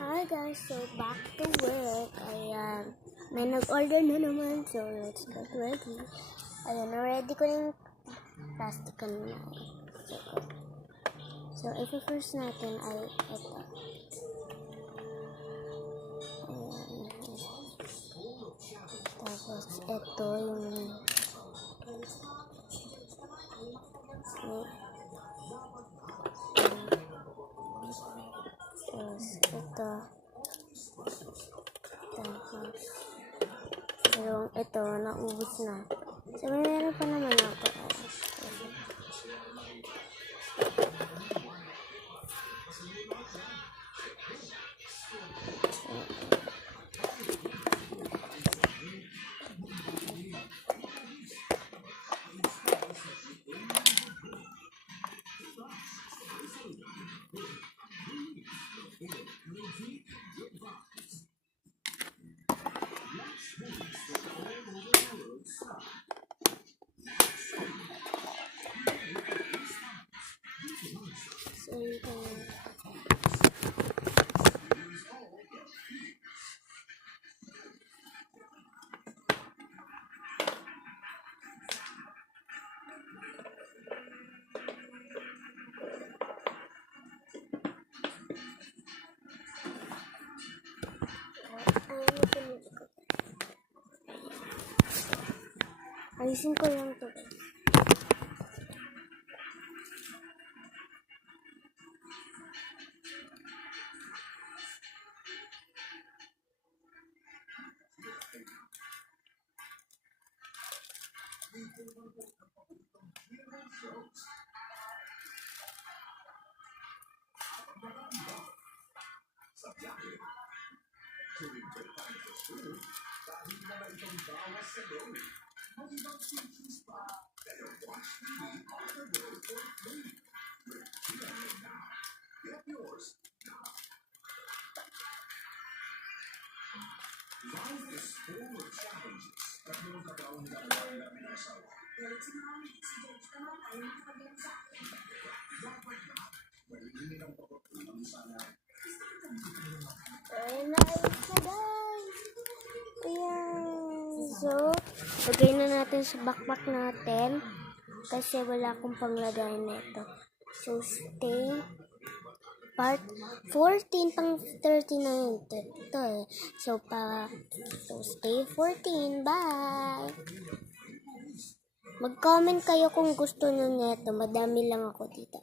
Hi guys, so back to work. Ayan, may nag-order na naman, so let's get ready. Ayan, na-ready ko yung plastic kanina. So i-first natin ay ito. Ayan. Tapos ito yung ito. Tapos ito, naubos na. So, meron pa naman ako. Ayusin ko lang to. Life is full of challenges, but meron ka ba ang nagagawa namin ang asawa? Pero sinamami, si James naman ayaw makapagyan sa akin. Dapat na, malilingin ang pagpapulang sana. Ayun na, ayos na guys. Ayan. So, lagay na natin sa backpack natin. Kasi wala akong panglagay nito. So, stay. Part 14 pang 13 na yun. Ito eh. So, stay 14. Bye! Mag-comment kayo kung gusto nyo nito. Madami lang ako dito.